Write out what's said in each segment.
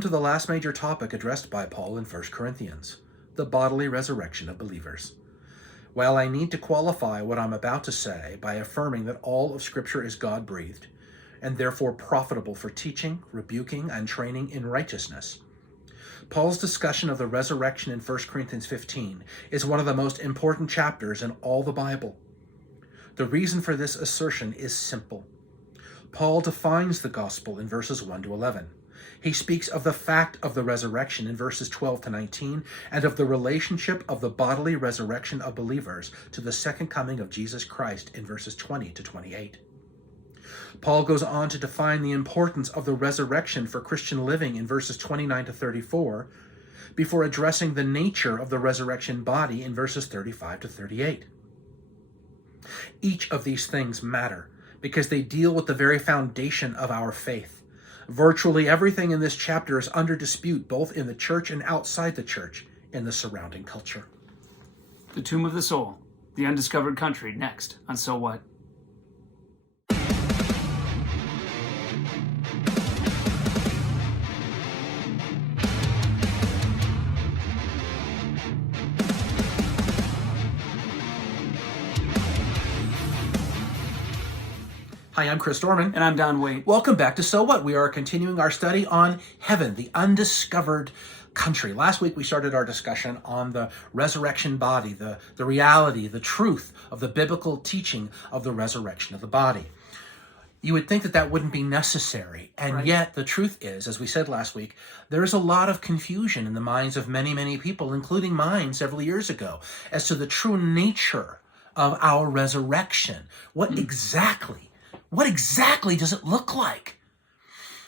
To the last major topic addressed by Paul in 1 Corinthians, the bodily resurrection of believers. While I need to qualify what I'm about to say by affirming that all of Scripture is God-breathed and therefore profitable for teaching, rebuking, and training in righteousness, Paul's discussion of the resurrection in 1 Corinthians 15 is one of the most important chapters in all the Bible. The reason for this assertion is simple. Paul defines the gospel in verses 1 to 11. He speaks of the fact of the resurrection in verses 12 to 19 and of the relationship of the bodily resurrection of believers to the second coming of Jesus Christ in verses 20 to 28. Paul goes on to define the importance of the resurrection for Christian living in verses 29 to 34 before addressing the nature of the resurrection body in verses 35 to 38. Each of these things matter because they deal with the very foundation of our faith. Virtually everything in this chapter is under dispute, both in the church and outside the church, in the surrounding culture. The tomb of the soul, the undiscovered country, next on So What? Hi, I'm Chris Dorman. And I'm Don Waite. Welcome back to So What? We are continuing our study on heaven, the undiscovered country. Last week we started our discussion on the resurrection body, the reality, the truth of the biblical teaching of the resurrection of the body. You would think that that wouldn't be necessary, and yet the truth is, as we said last week, there's a lot of confusion in the minds of many, many people, including mine several years ago, as to the true nature of our resurrection. What exactly does it look like?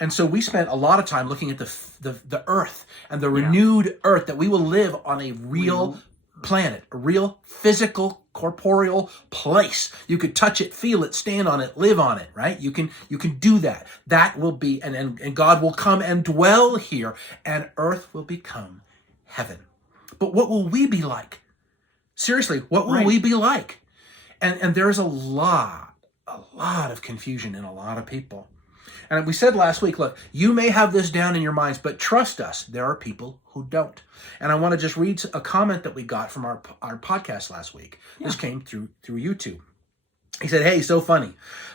And so we spent a lot of time looking at the earth and the renewed earth, that we will live on a real planet, a real physical, corporeal place. You could touch it, feel it, stand on it, live on it, right? You can do that. That will be, and God will come and dwell here, and earth will become heaven. But what will we be like? Seriously, what will we be like? And there's a lot of confusion in a lot of people. And we said last week, look, you may have this down in your minds, but trust us, there are people who don't. And I want to just read a comment that we got from our podcast last week. This came through YouTube. He said, "Hey, so funny,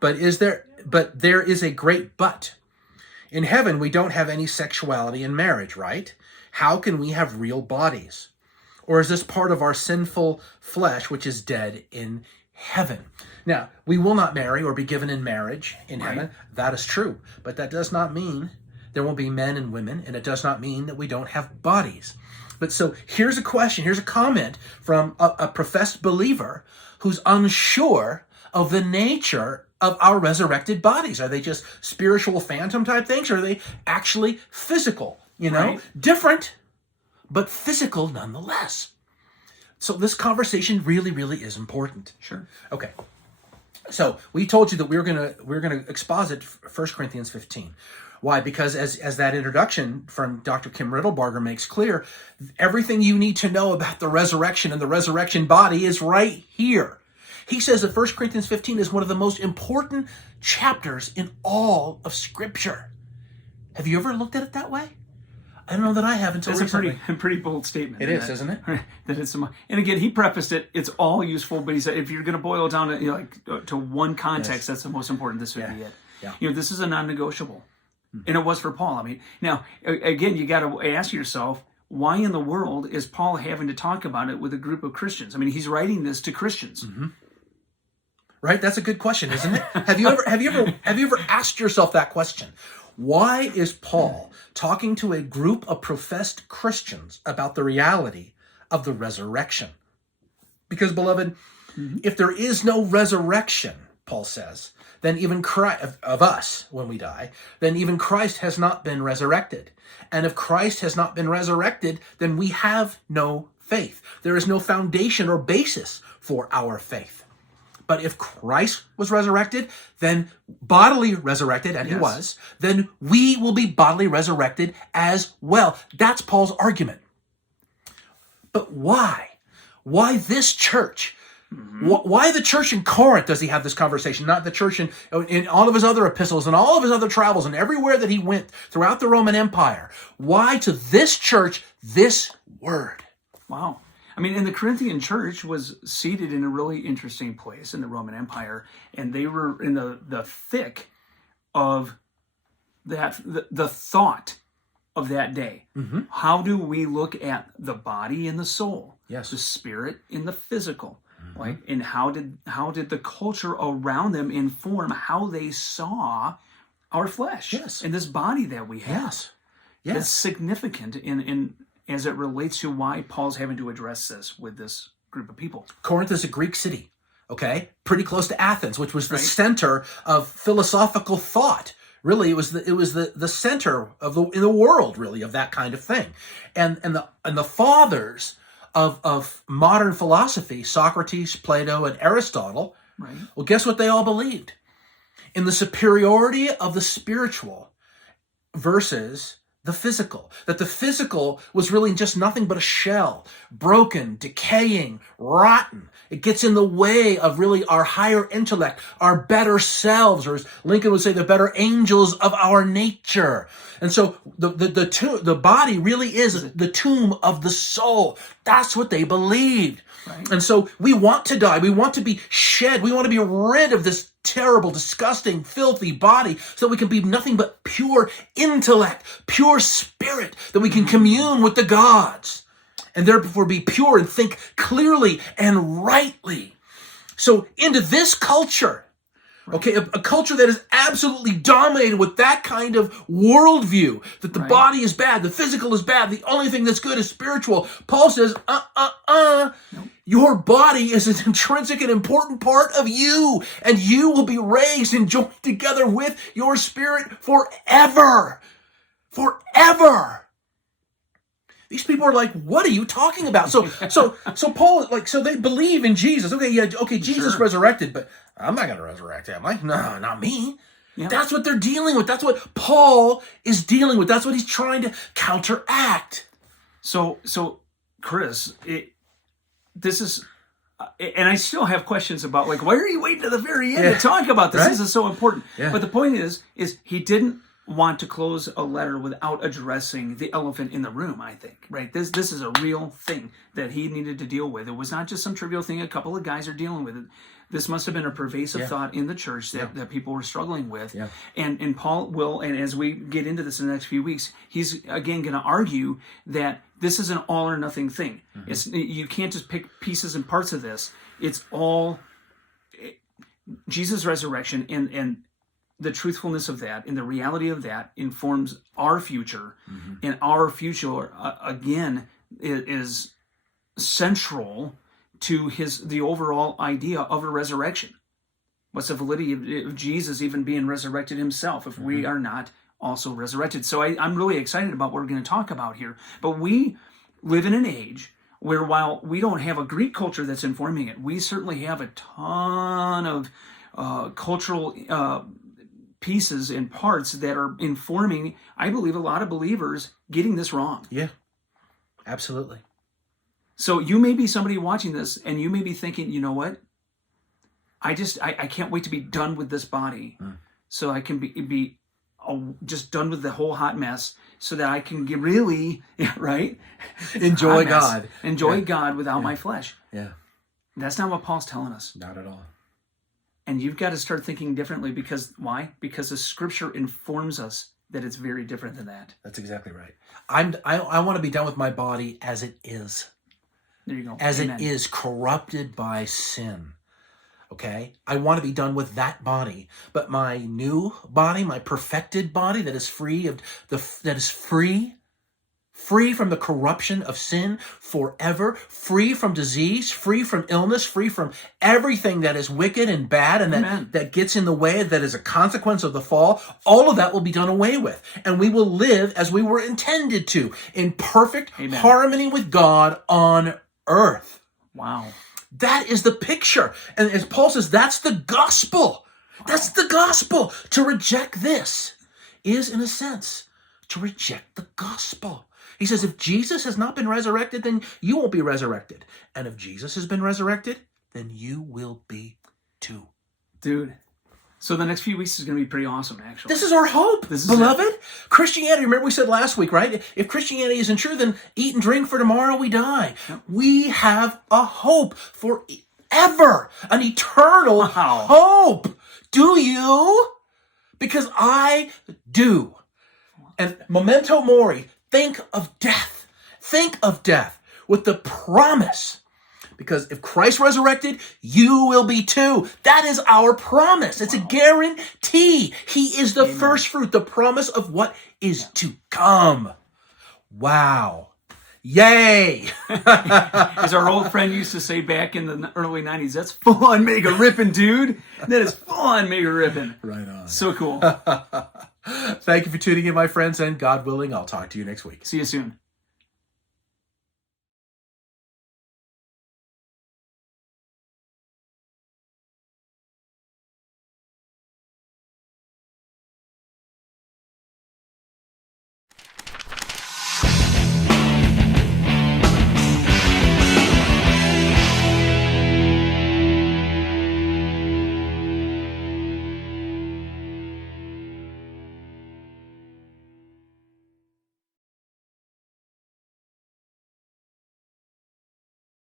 but there is a great but. In heaven, we don't have any sexuality in marriage, right? How can we have real bodies? Or is this part of our sinful flesh, which is dead in heaven?" Now, we will not marry or be given in marriage in heaven. That is true. But that does not mean there won't be men and women, and it does not mean that we don't have bodies. But so here's a question, here's a comment from a professed believer who's unsure of the nature of our resurrected bodies. Are they just spiritual phantom type things, or are they actually physical? Different, but physical nonetheless. So this conversation really, really is important. Sure. Okay. So we told you that we're gonna exposit 1 Corinthians 15. Why? Because as that introduction from Dr. Kim Riddlebarger makes clear, everything you need to know about the resurrection and the resurrection body is right here. He says that 1 Corinthians 15 is one of the most important chapters in all of Scripture. Have you ever looked at it that way? I don't know that I have until recently. That's a pretty bold statement. It is, isn't it? That it's, and again, he prefaced it. It's all useful, but he said if you're going to boil it down to one context, that's the most important. This would be it. Yeah. This is a non-negotiable, and it was for Paul. I mean, now again, you got to ask yourself, why in the world is Paul having to talk about it with a group of Christians? I mean, he's writing this to Christians. Mm-hmm. Right? That's a good question, isn't it? Have you ever asked yourself that question? Why is Paul talking to a group of professed Christians about the reality of the resurrection? Because, beloved, if there is no resurrection, Paul says, then even Christ, of us when we die, then even Christ has not been resurrected. And if Christ has not been resurrected, then we have no faith. There is no foundation or basis for our faith. But if Christ was resurrected, then bodily resurrected, and he was, then we will be bodily resurrected as well. That's Paul's argument. But why? Why this church Why the church in Corinth does he have this conversation? Not the church in all of his other epistles and all of his other travels and everywhere that he went throughout the Roman Empire. Why to this church this word? Wow. I mean, and the Corinthian church was seated in a really interesting place in the Roman Empire, and they were in the thick of that, the thought of that day. How do we look at the body and the soul? Yes. The spirit and the physical. Like, and how did the culture around them inform how they saw our flesh? Yes. And this body that we have. Yes. That's Yes. significant in as it relates to why Paul's having to address this with this group of people. Corinth is a Greek city, okay? Pretty close to Athens, which was the center of philosophical thought. Really, it was the center of in the world, really, of that kind of thing. And the fathers of modern philosophy, Socrates, Plato, and Aristotle, Right. well, guess what they all believed? In the superiority of the spiritual versus the physical. That the physical was really just nothing but a shell, broken, decaying, rotten. It gets in the way of really our higher intellect, our better selves, or as Lincoln would say, the better angels of our nature. And so the body really is the tomb of the soul. That's what they believed. Right. And so we want to die. We want to be shed. We want to be rid of this terrible, disgusting, filthy body so that we can be nothing but pure intellect, pure spirit, that we can commune with the gods and therefore be pure and think clearly and rightly. So into this culture, okay, a culture that is absolutely dominated with that kind of worldview, that the body is bad, the physical is bad, the only thing that's good is spiritual. Paul says, your body is an intrinsic and important part of you, and you will be raised and joined together with your spirit forever. Forever. These people are like, what are you talking about? So Paul, so they believe in Jesus. Okay, Jesus resurrected, but I'm not going to resurrect him. Like, no, not me. Yeah. That's what they're dealing with. That's what Paul is dealing with. That's what he's trying to counteract. So Chris, this is, and I still have questions about, like, why are you waiting to the very end to talk about this? Right? This is so important. Yeah. But the point is he didn't want to close a letter without addressing the elephant in the room, I think, right? This is a real thing that he needed to deal with. It was not just some trivial thing a couple of guys are dealing with. This must have been a pervasive thought in the church that people were struggling with. Yeah. And Paul will, and as we get into this in the next few weeks, he's again going to argue that this is an all or nothing thing. You can't just pick pieces and parts of this. It's all Jesus' resurrection and the truthfulness of that and the reality of that informs our future. And our future, again, is central to the overall idea of a resurrection. What's the validity of Jesus even being resurrected himself if we are not also resurrected? So I'm really excited about what we're going to talk about here. But we live in an age where, while we don't have a Greek culture that's informing it, we certainly have a ton of cultural pieces and parts that are informing, I believe, a lot of believers getting this wrong. Yeah, absolutely. So you may be somebody watching this and you may be thinking, you know what? I can't wait to be done with this body so I can be just done with the whole hot mess so that I can really, right? Enjoy God. Enjoy God without my flesh. Yeah. That's not what Paul's telling us. Not at all. And you've got to start thinking differently because why? Because the scripture informs us that it's very different than that. That's exactly right. I want to be done with my body as it is. There you go. As Amen. It is corrupted by sin. Okay? I want to be done with that body. But my new body, my perfected body that is free from the corruption of sin forever, free from disease, free from illness, free from everything that is wicked and bad and that gets in the way, that is a consequence of the fall, all of that will be done away with. And we will live as we were intended to, in perfect harmony with God on earth. Wow. That is the picture. And as Paul says, that's the gospel. Wow. That's the gospel. To reject this is, in a sense, to reject the gospel. He says, if Jesus has not been resurrected, then you won't be resurrected. And if Jesus has been resurrected, then you will be too. Dude. So the next few weeks is going to be pretty awesome, actually. This is our hope, beloved. Christianity, remember we said last week, right? If Christianity isn't true, then eat and drink, for tomorrow we die. Yep. We have a hope forever, an eternal hope. Do you? Because I do. And memento mori, think of death. Think of death with the promise. Because if Christ resurrected, you will be too. That is our promise. It's a guarantee. He is the first fruit, the promise of what is to come. Wow. Yay. As our old friend used to say back in the early 90s, that's full on mega ripping, dude. That is full on mega ripping. Right on. So cool. Thank you for tuning in, my friends, and God willing, I'll talk to you next week. See you soon.